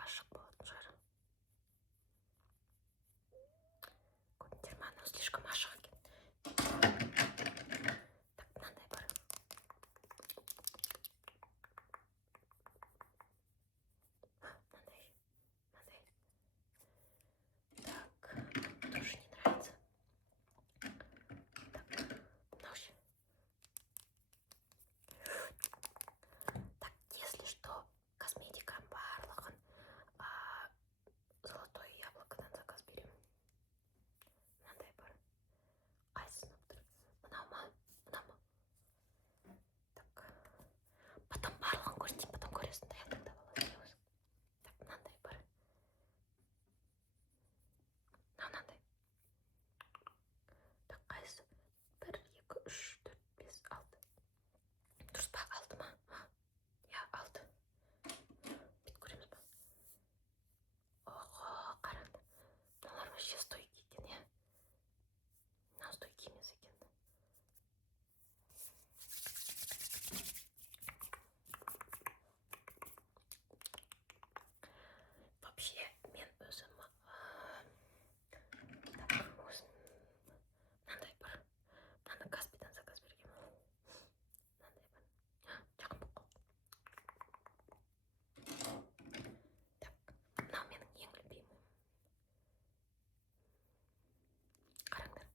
ашық болатын шығар. Көрдіңдер ме, анау слишком ашық екен. Так, мынандай бар. Мынандай. Так, тоже не нравится. Так, мынау ше. Так, если что, косметиканың барлығын золотое яблокодан заказ беремін. Мынандай бар. Қайсысын алып тұр? Мынау ма? Так, потом барлығын көрсетейін, потом көресің, таяқтың аласың. Так, мынандай бар. Мынандай. Так, қайсы? 1, 2, 3, 4, 5, 6. Дұрыс па? 6 ма? Я, 6. Бүйтіп көреміз ба? Ого, қараңды. Мыналар вообще стойкий екен, я. Мынау стойкий емес екен. Вообще, мен өзім мынандай бар. Мынаны Каспийдан заказ бергенмін. Мынандай бар. Жақын болып қалды. Так, мынау менің ең любимым. Қараңдар.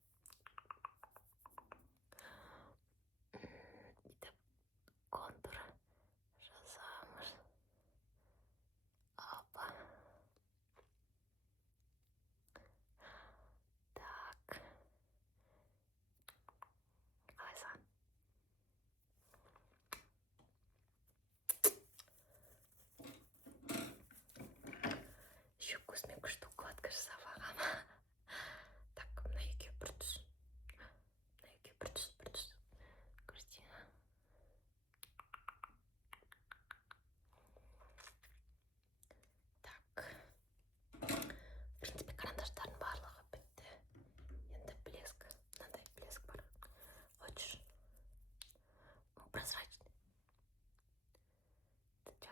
Бүйтіп контур жасаймыз. Опа. Так. Қалай саған? Еще көзіме күшті укладка жасап алғам. Так, мына екеуі бір түс. Көрсетейін. Так. В принципе, карандаштардың барлығы бітті. Енді блеск. Мынандай блеск бар. Хочешь? Прозрачный. Ты.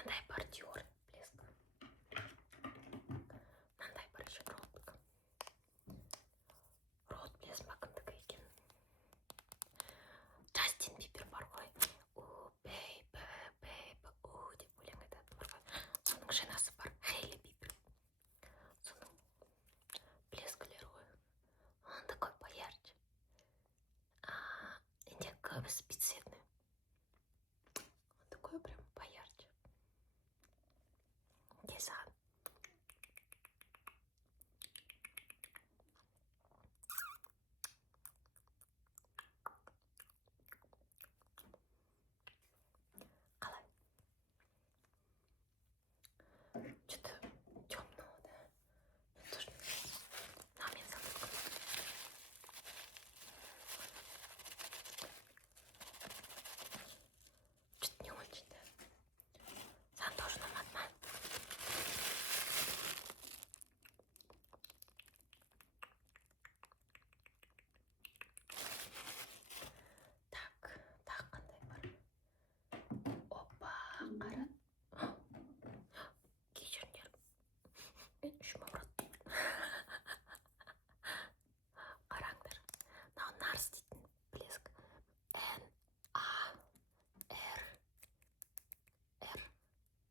мынандай бар Dior блеск. Мынандай бар еще рот блеск па кімдікі екен. Джастин Бибер бар ғой. Бейбі, деп өлең айтады бар ғой. Соның женасы бар, Хейли Бибер. Соның блескілері ғой. Он такой поярче. Енді көбісі бесцветный. Он такой прям поярче. Где саған? Қалай? Что-то темного, да? Мне тоже не нравится. Но мен забыл. Что-то не очень, да? Саған тоже ұнамады ма? Так, қандай бар? Опа, қара. Кешіріңдер. Мен үшім ауырады. Қараңдар. Мынау Нарс дейтін блеск.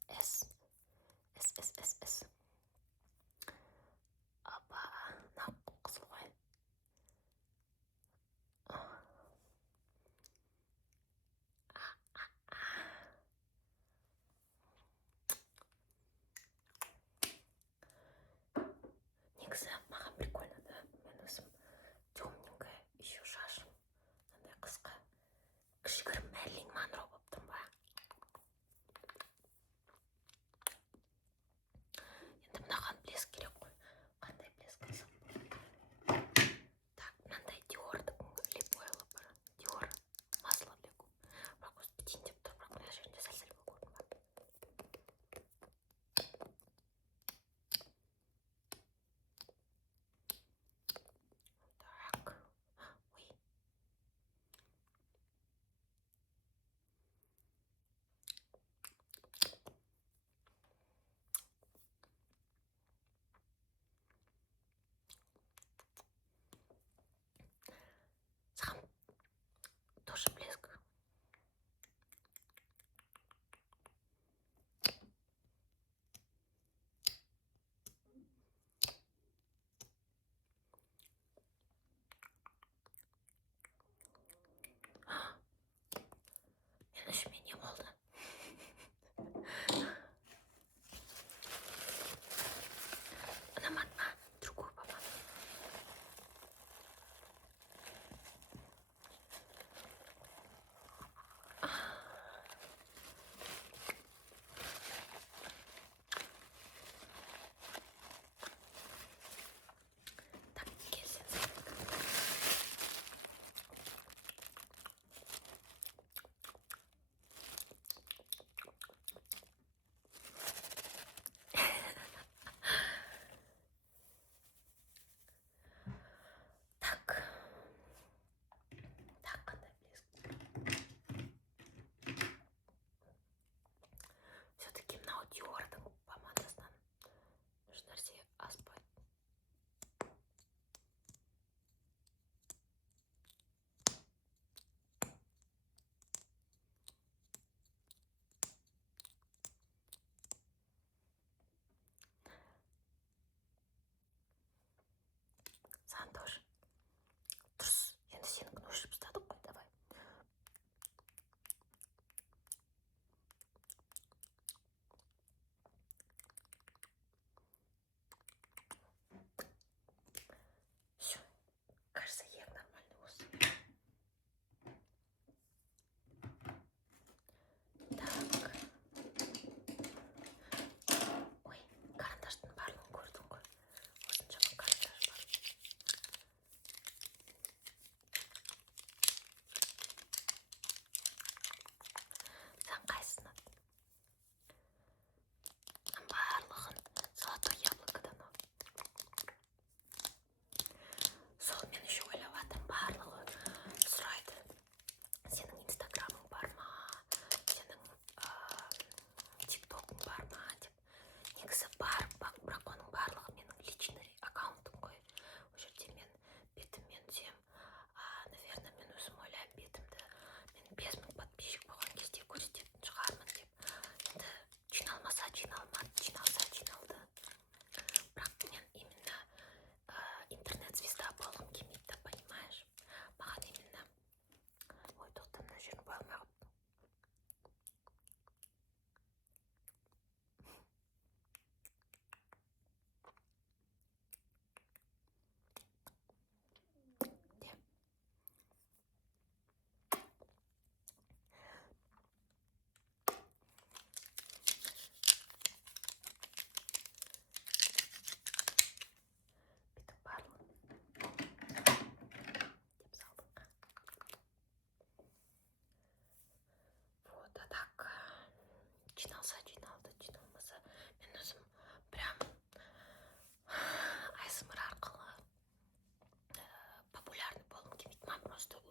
NARS. S. Опа, мынау қызыл ғой. Негізі маған прикольно, да? Мен өзім темненькая, еще шашым. Мынандай қысқа. Кішігірім Мэрилин Монро болып тұрмын ба? Енді мынаған блеск керек қой. Қандай блеск алсам? Так, мынандай Диордың липойлы бар. Диор масло для губ. Бірақ өзі бітейін деп тұр, бірақ мына жерінде сәл-сәл болып көрініп бар.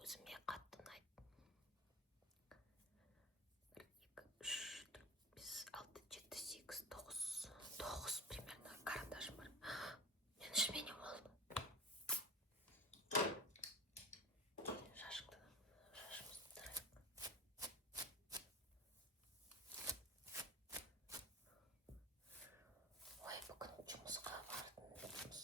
өзіме қатты ұнайды. 1, 2, 3, 4, 5, 6, 7, 8, 9 примерно карандашым бар. Мен ішіме не болды? Шашымызды тарайық. Ой, бүгін жұмысқа бардыңыз.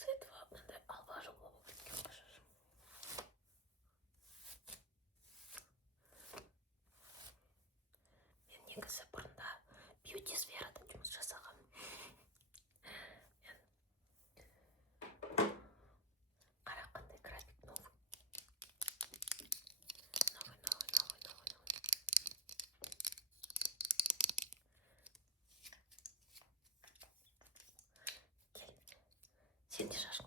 С этого мындай албажыл болып кеткен шашым. Мен негізі бұрында бьюти сферада жұмыс жасағам. Мен қара қандай график новый. Кел, сен де шаш